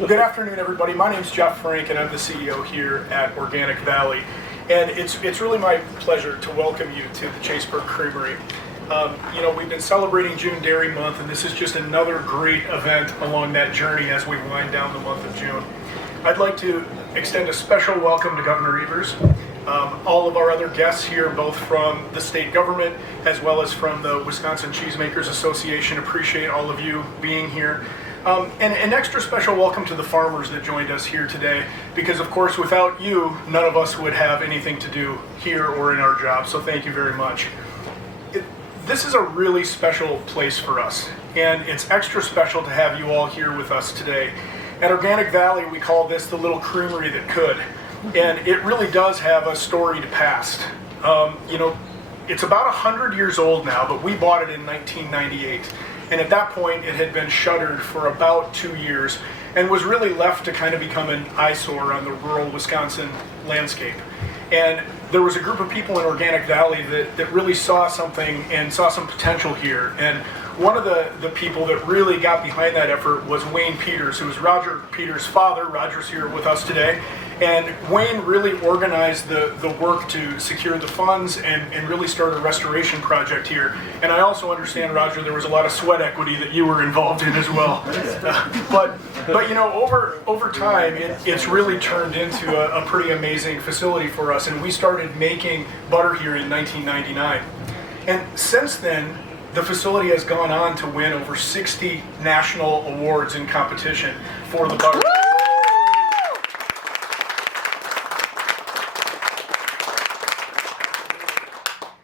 Good afternoon, everybody. My name's Jeff Frank, and I'm the CEO here at Organic Valley. And it's really my pleasure to welcome you to the Chaseburg Creamery. We've been celebrating June Dairy Month, and this is just another great event along that journey as we wind down the month of June. I'd like to extend a special welcome to Governor Evers, all of our other guests here, both from the state government as well as from the Wisconsin Cheesemakers Association. Appreciate all of you being here. And an extra special welcome to the farmers that joined us here today, because of course without you, none of us would have anything to do here or in our job, so thank you very much. This is a really special place for us, and it's extra special to have you all here with us today. At Organic Valley, we call this the little creamery that could, and it really does have a storied past. It's about 100 years old now, but we bought it in 1998. And at that point, it had been shuttered for about 2 years and was really left to kind of become an eyesore on the rural Wisconsin landscape. And there was a group of people in Organic Valley that really saw something and saw some potential here. And one of the people that really got behind that effort was Wayne Peters, who was Roger Peters' father. Roger's here with us today. And Wayne really organized the work to secure the funds and really start a restoration project here. And I also understand, Roger, there was a lot of sweat equity that you were involved in as well. But over time, it's really turned into a pretty amazing facility for us. And we started making butter here in 1999. And since then, the facility has gone on to win over 60 national awards in competition for the butter.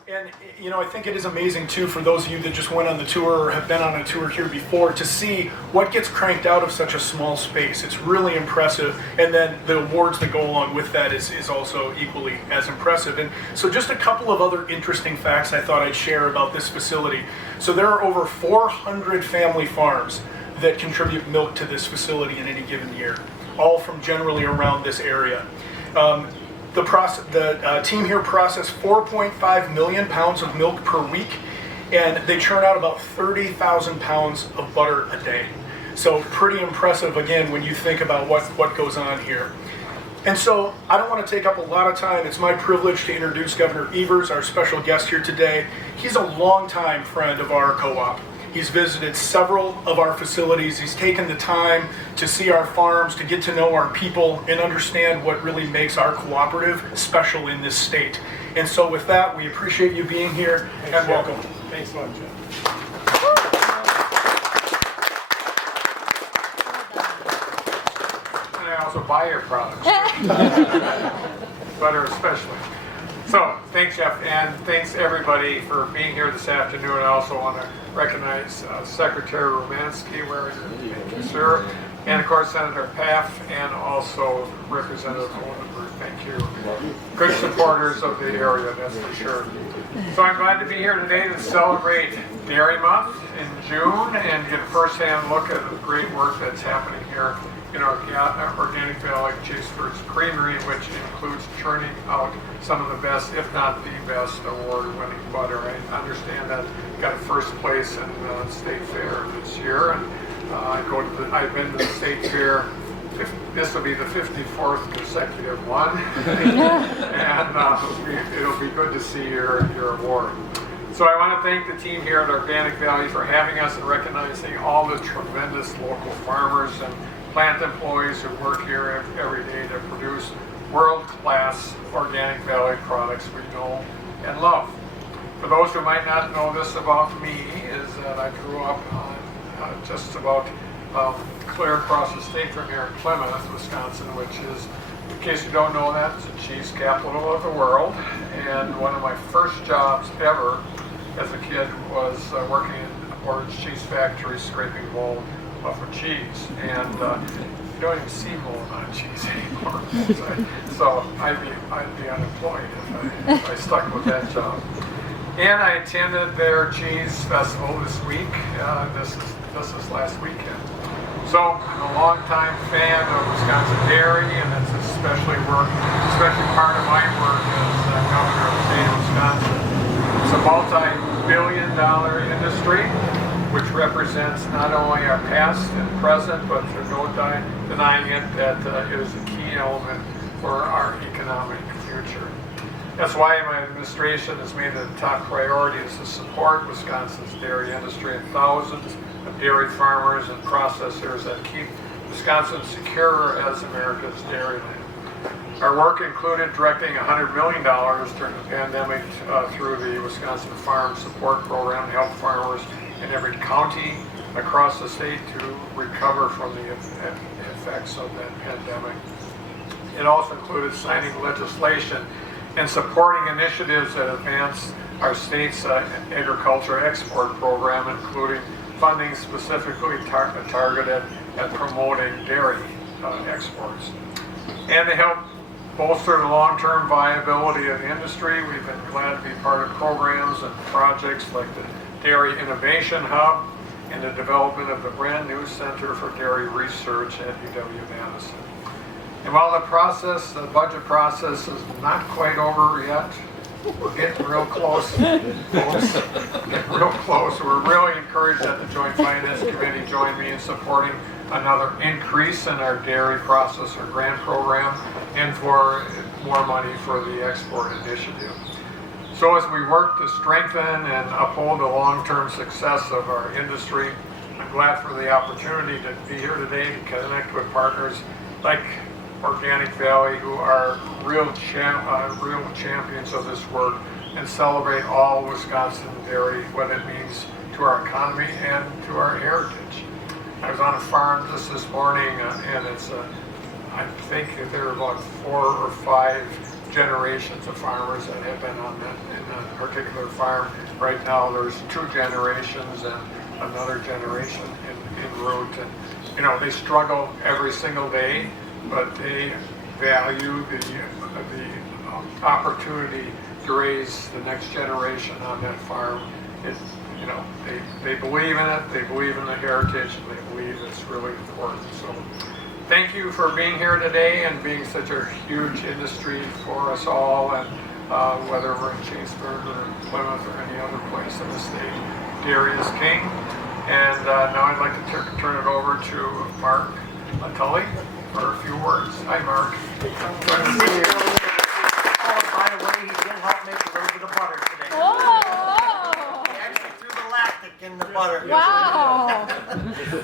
And I think it is amazing too, for those of you that just went on the tour or have been on a tour here before, to see what gets cranked out of such a small space. It's really impressive, and then the awards that go along with that is also equally as impressive. And so just a couple of other interesting facts I thought I'd share about this facility. So there are over 400 family farms that contribute milk to this facility in any given year, all from generally around this area. The team here processes 4.5 million pounds of milk per week, and they churn out about 30,000 pounds of butter a day. So pretty impressive, again, when you think about what goes on here. And so I don't want to take up a lot of time. It's my privilege to introduce Governor Evers, our special guest here today. He's a longtime friend of our co-op. He's visited several of our facilities. He's taken the time to see our farms, to get to know our people, and understand what really makes our cooperative special in this state. And so with that, we appreciate you being here. Thanks, and welcome. Thanks a lot, Jeff. And I also buy your products. Butter especially. So, thanks, Jeff, and thanks everybody for being here this afternoon. I also want to recognize Secretary Romanski, where you sir, and of course Senator Paff, and also Representative Odenberg. Thank you. Good supporters of the area, that's for sure. So I'm glad to be here today to celebrate Dairy Month in June and get a first-hand look at the great work that's happening here in our Organic Valley Chaseburg's Creamery, which includes churning out some of the best, if not the best, award-winning butter. I understand that got a first place in the state fair this year, and I've been to the state fair. This will be the 54th consecutive one, and it'll be good to see your award. So I want to thank the team here at Organic Valley for having us and recognizing all the tremendous local farmers and plant employees who work here every day to produce world-class Organic Valley products we know and love. For those who might not know this about me, is that I grew up just about clear across the state from here in Plymouth, Wisconsin, which is, in case you don't know that, it's the cheese capital of the world. And one of my first jobs ever as a kid was working in a Orange cheese factory, scraping mold for cheese. And you don't even see mold on cheese anymore. So I'd be unemployed if I stuck with that job. And I attended their cheese festival this week. This is last weekend. So I'm a longtime fan of Wisconsin dairy, and it's especially part of my work as governor of the state of Wisconsin. It's a multi-billion-dollar industry, which represents not only our past and present, but there's no denying it, that it is a key element for our economic future. That's why my administration has made it a top priority is to support Wisconsin's dairy industry and thousands of dairy farmers and processors that keep Wisconsin secure as America's dairyland. Our work included directing $100 million during the pandemic through the Wisconsin Farm Support Program to help farmers in every county across the state to recover from the effects of that pandemic. It also included signing legislation and supporting initiatives that advance our state's agriculture export program, including funding specifically targeted at promoting dairy exports. And to help bolster the long-term viability of the industry, we've been glad to be part of programs and projects like the Dairy Innovation Hub and the development of the brand new Center for Dairy Research at UW-Madison. And while the budget process is not quite over yet, we're getting real close. Getting real close. We're really encouraged that the Joint Finance Committee joined me in supporting another increase in our dairy processor grant program and for more money for the export initiative. So as we work to strengthen and uphold the long-term success of our industry, I'm glad for the opportunity to be here today to connect with partners like Organic Valley, who are real champions of this work, and celebrate all Wisconsin dairy, what it means to our economy and to our heritage. I was on a farm just this morning, and it's I think there are about 4 or 5 generations of farmers that have been on that in a particular farm. Right now, there's 2 generations and another generation en route, and you know they struggle every single day, but they value the opportunity to raise the next generation on that farm. They believe in it, they believe in the heritage, and they believe it's really important. So thank you for being here today and being such a huge industry for us all, and whether we're in Chaseburg or Plymouth or any other place in the state, dairy is king. And now I'd like to turn it over to Mark Tully for a few words. Hi, Mark. Good to see you. Oh, by the way, he did help make a little bit of butter today. Oh! He actually threw the lactic in the butter. Wow!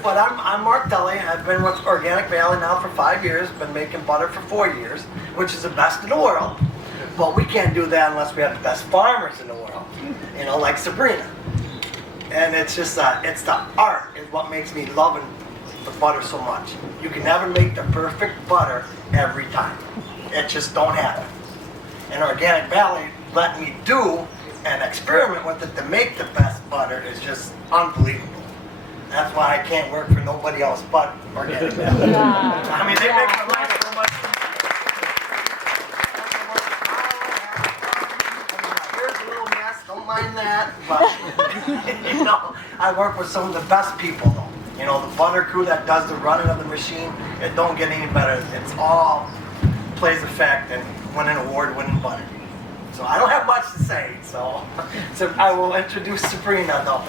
But I'm Mark Tully. I've been with Organic Valley now for 5 years. Been making butter for 4 years, which is the best in the world. But we can't do that unless we have the best farmers in the world. You know, like Sabrina. And it's just it's the art is what makes me loving the butter so much. You can never make the perfect butter every time. It just don't happen. And Organic Valley let me do and experiment with it to make the best butter is just unbelievable. That's why I can't work for nobody else but Organic Valley. I mean, they make my life so much easier. Here's a little mess, don't mind that. But, you know, I work with some of the best people though. You know, the butter crew that does the running of the machine, it don't get any better. It's all plays effect and win an award-winning butter. So I don't have much to say, so I will introduce Sabrina though.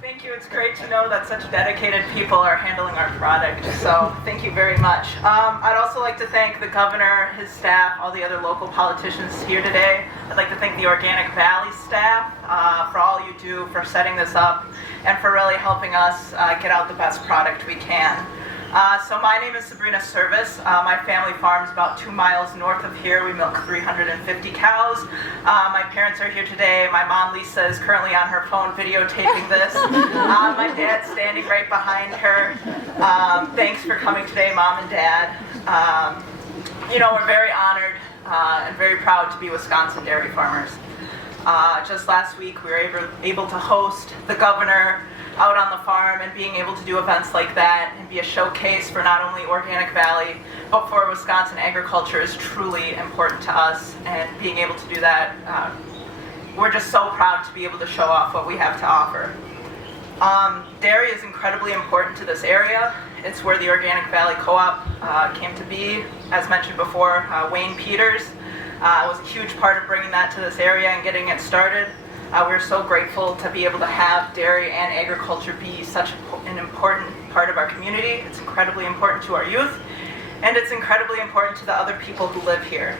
Thank you. It's great to know that such dedicated people are handling our product. So thank you very much. I'd also like to thank the governor, his staff, all the other local politicians here today. I'd like to thank the Organic Valley staff for all you do, for setting this up, and for really helping us get out the best product we can. So my name is Sabrina Service. My family farms about 2 miles north of here. We milk 350 cows. My parents are here today. My mom, Lisa, is currently on her phone videotaping this. My dad's standing right behind her. Thanks for coming today, Mom and Dad. We're very honored and very proud to be Wisconsin dairy farmers. Just last week, we were able to host the governor out on the farm, and being able to do events like that and be a showcase for not only Organic Valley, but for Wisconsin agriculture is truly important to us. And being able to do that, we're just so proud to be able to show off what we have to offer. Dairy is incredibly important to this area. It's where the Organic Valley Co-op came to be. As mentioned before, Wayne Peters was a huge part of bringing that to this area and getting it started. We're so grateful to be able to have dairy and agriculture be such an important part of our community. It's incredibly important to our youth, and it's incredibly important to the other people who live here.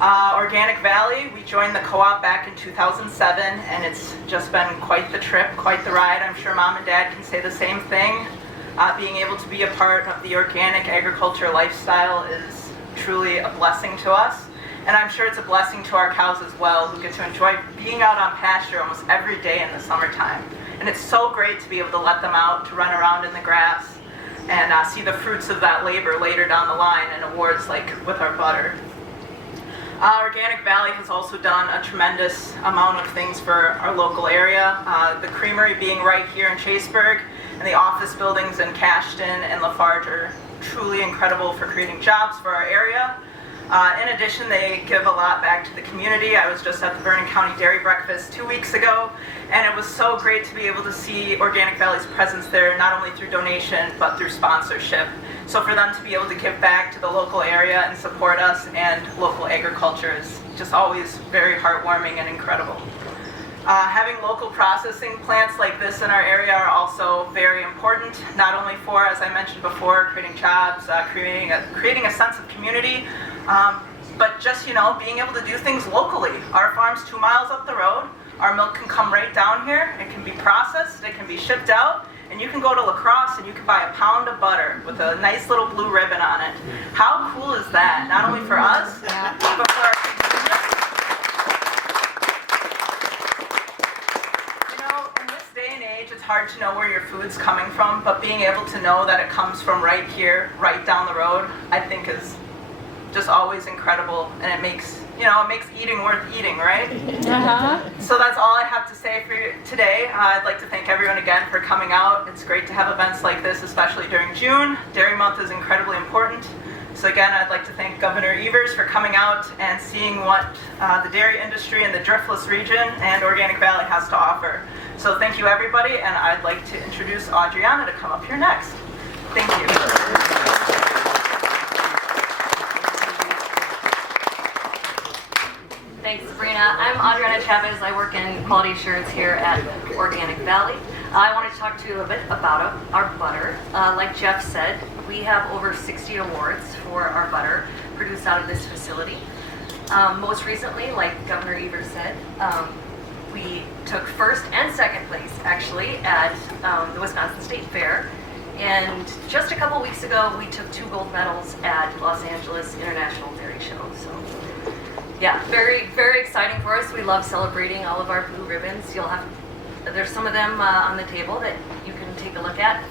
Organic Valley, we joined the co-op back in 2007, and it's just been quite the trip, quite the ride. I'm sure Mom and Dad can say the same thing. Being able to be a part of the organic agriculture lifestyle is truly a blessing to us. And I'm sure it's a blessing to our cows as well, who get to enjoy being out on pasture almost every day in the summertime. And it's so great to be able to let them out, to run around in the grass, and see the fruits of that labor later down the line in awards like with our butter. Organic Valley has also done a tremendous amount of things for our local area. The Creamery being right here in Chaseburg, and the office buildings in Cashton and Lafarge are truly incredible for creating jobs for our area. In addition, they give a lot back to the community. I was just at the Vernon County Dairy Breakfast 2 weeks ago, and it was so great to be able to see Organic Valley's presence there, not only through donation, but through sponsorship. So for them to be able to give back to the local area and support us and local agriculture is just always very heartwarming and incredible. Having local processing plants like this in our area are also very important, not only for, as I mentioned before, creating jobs, creating a sense of community, but just, being able to do things locally. Our farm's 2 miles up the road. Our milk can come right down here. It can be processed, it can be shipped out, and you can go to La Crosse and you can buy a pound of butter with a nice little blue ribbon on it. How cool is that? Not only for us, but for our consumers. In this day and age, it's hard to know where your food's coming from, but being able to know that it comes from right here, right down the road, I think is just always incredible, and it makes eating worth eating, right? So that's all I have to say for you today. I'd like to thank everyone again for coming out. It's great to have events like this, especially during June. Dairy Month is incredibly important. So again, I'd like to thank Governor Evers for coming out and seeing what the dairy industry in the Driftless region and Organic Valley has to offer. So thank you, everybody, and I'd like to introduce Adriana to come up here next. Thank you. Thanks, Sabrina. I'm Adriana Chavez. I work in quality assurance here at Organic Valley. I want to talk to you a bit about our butter. Like Jeff said, we have over 60 awards for our butter produced out of this facility. Most recently, like Governor Evers said, we took first and second place, actually, at the Wisconsin State Fair. And just a couple weeks ago, we took 2 gold medals at Los Angeles International Dairy Show. So, yeah, very, very exciting for us. We love celebrating all of our blue ribbons. There's some of them on the table that you can take a look at.